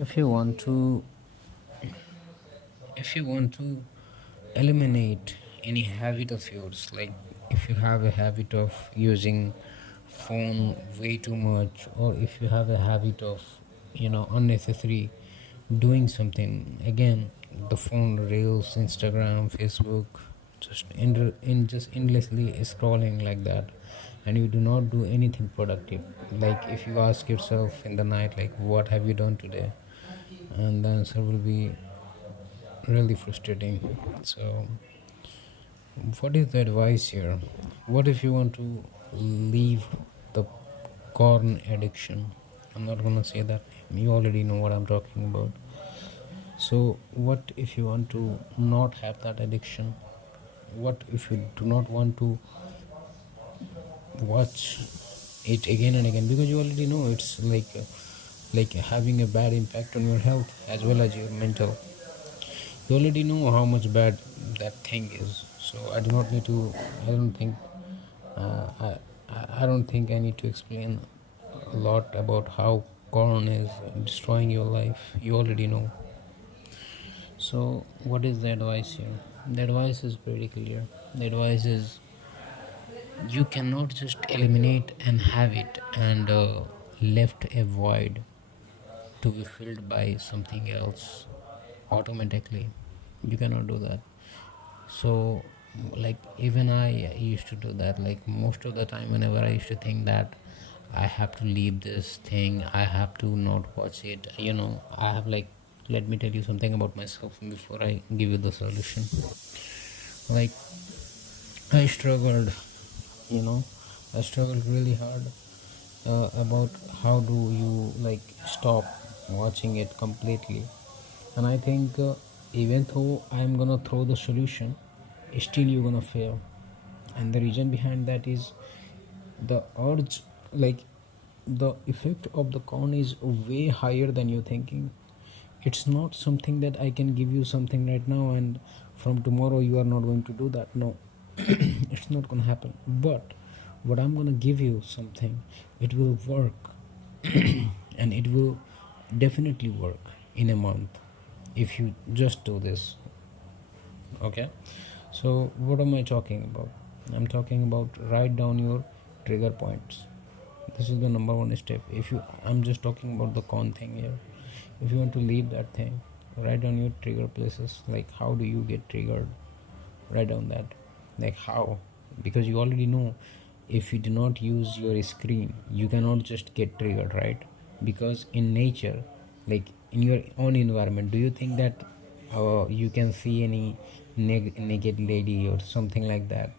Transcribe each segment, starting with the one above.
if you want to if you want to eliminate any habit of yours, like if you have a habit of using phone way too much, or if you have a habit of unnecessary doing something, again, the phone reels, Instagram, Facebook, just just endlessly scrolling like that, and you do not do anything productive. Like if you ask yourself in the night, like, what have you done today, and the answer will be really frustrating. So what is the advice here? What if you want to leave the corn addiction? I'm not gonna say that name. You already know what I'm talking about. So what if you want to not have that addiction? What if you do not want to watch it again and again, because you already know it's like having a bad impact on your health as well as your mental. You already know how much bad that thing is. So I do not need to. I don't think. Uh, I I don't think I need to explain a lot about how corn is destroying your life. You already know. So what is the advice here? The advice is pretty clear. The advice is you cannot just eliminate an habit and left a void to be filled by something else automatically. You cannot do that. So like even I used to do that, like most of the time whenever I used to think that I have to leave this thing, I have to not watch it, I have like, let me tell you something about myself before I give you the solution. Like I struggled, you know I struggled really hard about how do you like stop watching it completely. And I think even though I'm gonna throw the solution, still you're gonna fail. And the reason behind that is the urge, like the effect of the con is way higher than you're thinking. It's not something that I can give you something right now and from tomorrow you are not going to do that. No, it's not gonna happen. But what I'm gonna give you something, it will work. And it will definitely work in a month if you just do this. Okay, so what am I talking about? I'm talking about write down your trigger points. This is the number one step. If you I'm just talking about the con thing here. If you want to leave that thing, write down your trigger places. Like how do you get triggered? Write down that. Like how? Because you already know, if you do not use your screen you cannot just get triggered, right? Because in nature, like in your own environment, do you think that you can see any naked lady or something like that,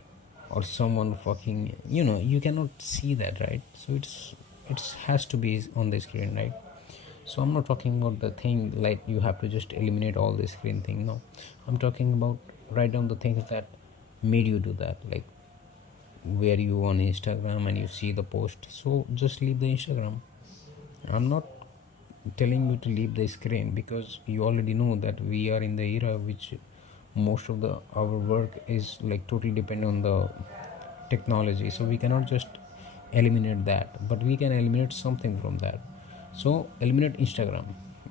or someone fucking, you cannot see that, right? So it has to be on the screen, right? So I'm not talking about the thing like you have to just eliminate all the screen thing. No, I'm talking about write down the things that made you do that. Like where you on Instagram and you see the post, so just leave the Instagram. I'm not telling you to leave the screen, because you already know that we are in the era which most of the our work is like totally dependent on the technology, so we cannot just eliminate that, but we can eliminate something from that. So eliminate Instagram.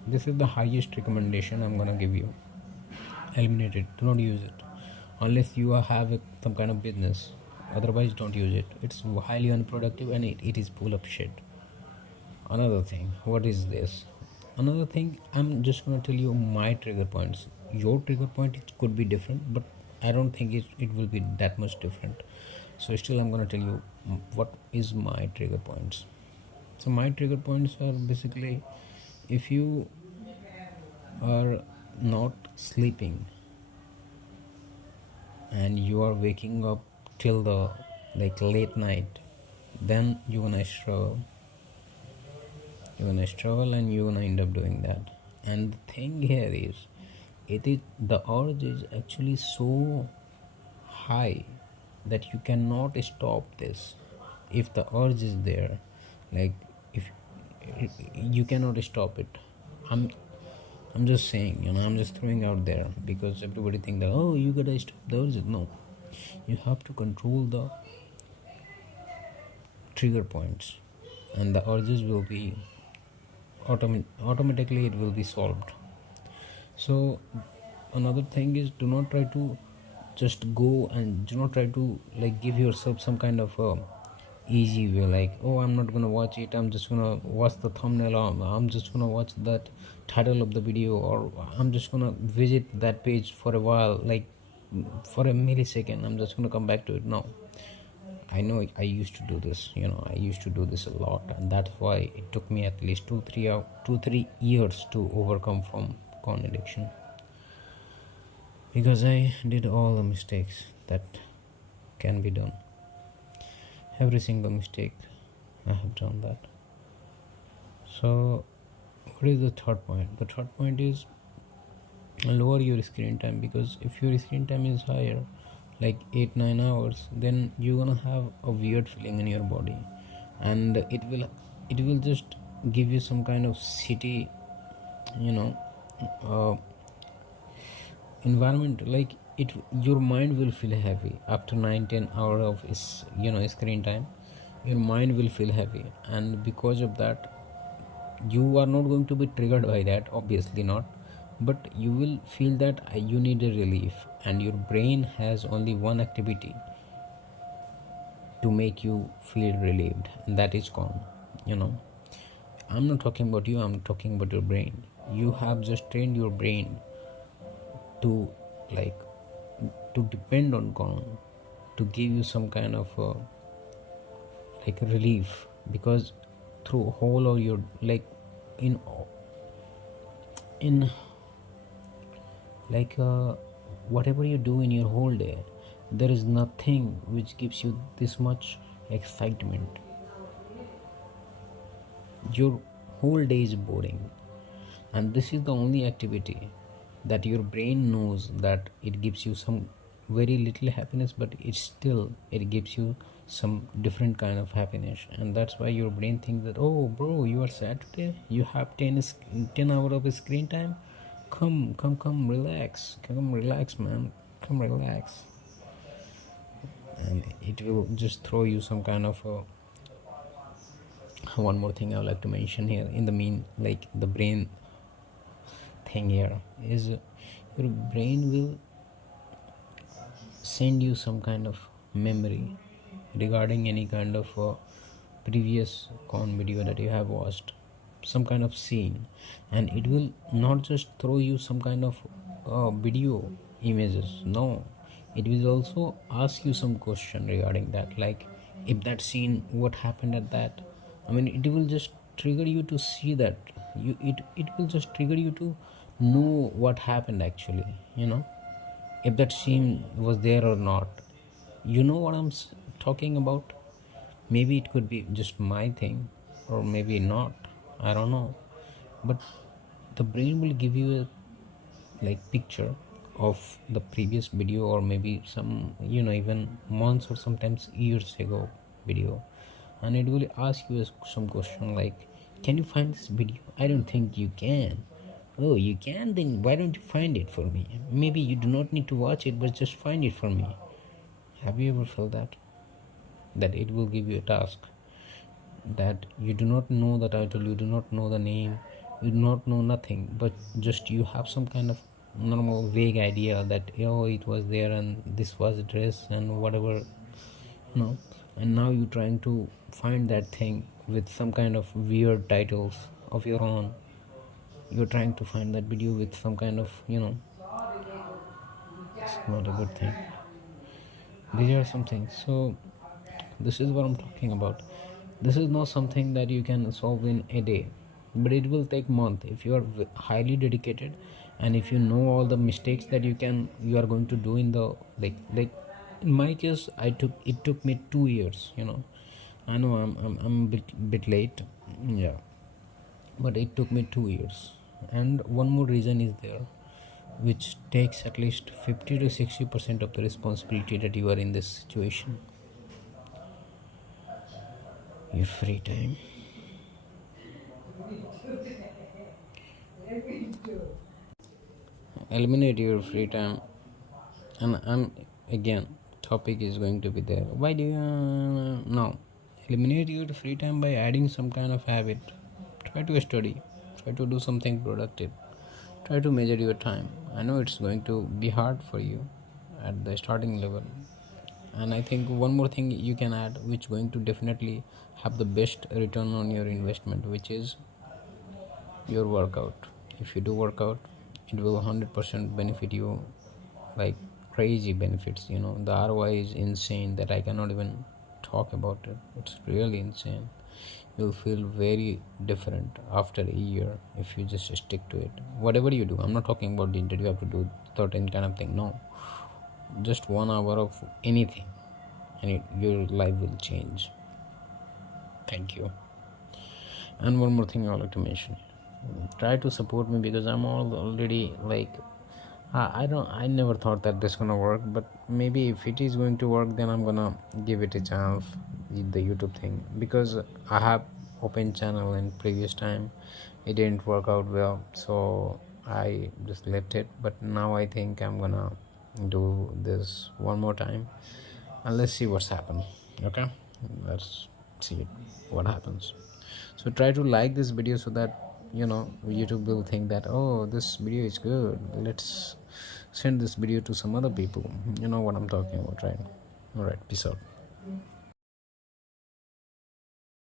This is the highest recommendation I'm gonna give you. Eliminate it. Do not use it unless you have some kind of business. Otherwise, don't use it. It's highly unproductive and it is full of shit. Another thing, what is this? Another thing, I'm just gonna tell you my trigger points. Your trigger point it could be different, but I don't think it will be that much different. So still, I'm gonna tell you what is my trigger points. So my trigger points are basically, if you are not sleeping and you are waking up till the like late night, then you're gonna struggle and you're gonna end up doing that. And the thing here is, it is the urge is actually so high that you cannot stop this. If the urge is there, like, if you cannot stop it. I'm i'm just saying, I'm just throwing out there, because everybody think that, oh, you gotta stop the urges. No, you have to control the trigger points, and the urges will be automatically it will be solved. So another thing is, do not try to just go and do not try to like give yourself some kind of easy way, like, oh, I'm not gonna watch it, I'm just gonna watch the thumbnail, or I'm just gonna watch that title of the video, or I'm just gonna visit that page for a while, like for a millisecond, I'm just gonna come back to it. No, I know I used to do this, I used to do this a lot, and that's why it took me at least 2 3 years to overcome from con addiction, because I did all the mistakes that can be done. Every single mistake I have done that. So what is the third point? The third point is lower your screen time, because if your screen time is higher, like 8 9 hours, then you're gonna have a weird feeling in your body, and it will just give you some kind of city, you know uh, environment, like it your mind will feel heavy after 9 10 hours of screen time. Your mind will feel heavy, and because of that, you are not going to be triggered by that, obviously not, but you will feel that you need a relief, and your brain has only one activity to make you feel relieved, and that is calm. I'm not talking about you, I'm talking about your brain. You have just trained your brain to like to depend on calm, to give you some kind of like relief, because through whole of your like in like whatever you do in your whole day, there is nothing which gives you this much excitement. Your whole day is boring, and this is the only activity that your brain knows that it gives you some very little happiness, but it gives you some different kind of happiness, and that's why your brain thinks that, oh bro, you are sad today, you have 10 hours of screen time, come relax man, come relax. And it will just throw you some kind of one more thing I would like to mention here in the like the brain thing here is, your brain will send you some kind of memory regarding any kind of previous con video that you have watched, some kind of scene, and it will not just throw you some kind of video images. No, it will also ask you some question regarding that, like, if that scene, what happened at that. I mean, it will just trigger you to see that, it will just trigger you to know what happened actually, if that scene was there or not. You know what I'm talking about? Maybe it could be just my thing, or maybe not, I don't know, but the brain will give you a like picture of the previous video, or maybe some, even months or sometimes years ago video, and it will ask you some question like, can you find this video? I don't think you can. Oh, you can? Then why don't you find it for me? Maybe you do not need to watch it, but just find it for me. Have you ever felt that it will give you a task that you do not know the title, you do not know the name, you do not know nothing, but just you have some kind of normal vague idea that, oh, it was there and this was the dress and whatever, and now you're trying to find that thing with some kind of weird titles of your own. You're trying to find that video with some kind of, it's not a good thing. These are some things. So this is what I'm talking about. This is not something that you can solve in a day, but it will take month if you are highly dedicated, and if you know all the mistakes that you are going to do in the like in my case, it took me 2 years. I know I'm a bit late, yeah, but it took me 2 years. And one more reason is there, which takes at least 50 to 60% of the responsibility that you are in this situation: your free time. Eliminate your free time, and I'm again, topic is going to be there. Why do you no eliminate your free time by adding some kind of habit? Try to study, Try to do something productive. Try to measure your time. I know it's going to be hard for you at the starting level. And I think one more thing you can add, which going to definitely have the best return on your investment, which is your workout. If you do workout, it will 100% benefit you, like crazy benefits. The ROI is insane that I cannot even talk about it. It's really insane. You'll feel very different after a year if you just stick to it. Whatever you do, I'm not talking about the interview, you have to do certain kind of thing. No, just 1 hour of anything, and your life will change. Thank you. And one more thing I would like to mention: try to support me, because I'm already like, I never thought that this gonna work, but maybe if it is going to work, then I'm gonna give it a chance with the YouTube thing, because I have open channel in previous time. It didn't work out well, so I just left it. But now I think I'm gonna do this one more time, and let's see what's happened. Okay, let's see what happens. So try to like this video so that YouTube will think that, oh, this video is good, let's send this video to some other people. You know what I'm talking about, right? All right, peace out.